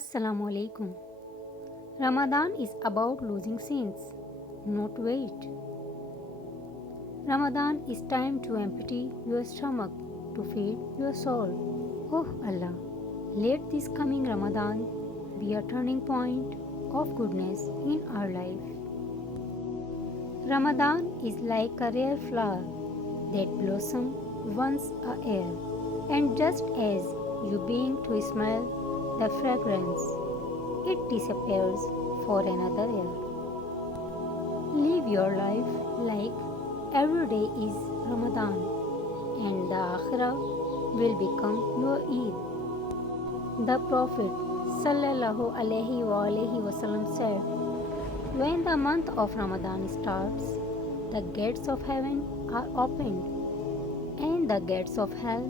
Assalamu alaikum. Ramadan is about losing sins, not weight. Ramadan is time to empty your stomach to feed your soul. Oh Allah, let this coming Ramadan be a turning point of goodness in our life. Ramadan is like a rare flower that blossoms once a year, and just as you begin to smell the fragrance, it disappears for another year. Live your life like every day is Ramadan, and the Akhirah will become your Eid. The Prophet sallallahu alaihi wasallam said, when the month of Ramadan starts, the gates of heaven are opened, and the gates of hell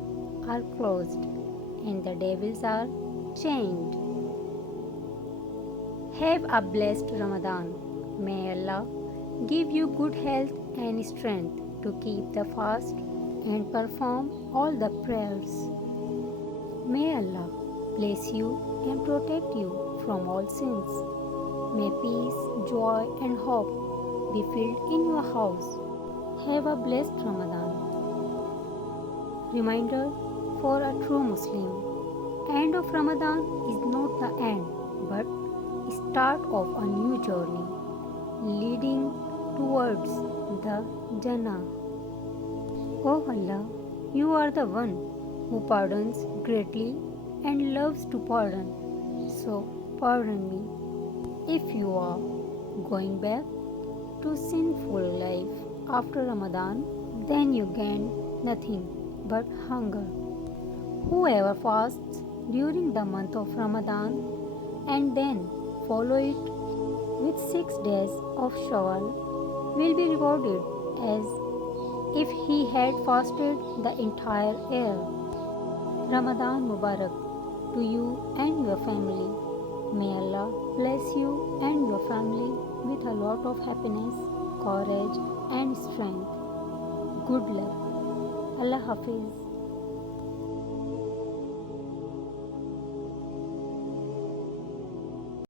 are closed, and the devils are chained. Have a blessed Ramadan. May Allah give you good health and strength to keep the fast and perform all the prayers. May Allah bless you and protect you from all sins. May peace, joy and hope be filled in your house. Have a blessed Ramadan. Reminder for a true Muslim: end of Ramadan is not the end, but start of a new journey leading towards the Jannah. Oh Allah, you are the one who pardons greatly and loves to pardon. So pardon me if you are going back to sinful life after Ramadan. Then you gain nothing but hunger. Whoever fasts during the month of Ramadan and then follow it with 6 days of Shawwal will be rewarded as if he had fasted the entire year. Ramadan Mubarak to you and your family. May Allah bless you and your family with a lot of happiness, courage and strength. Good luck. Allah Hafiz.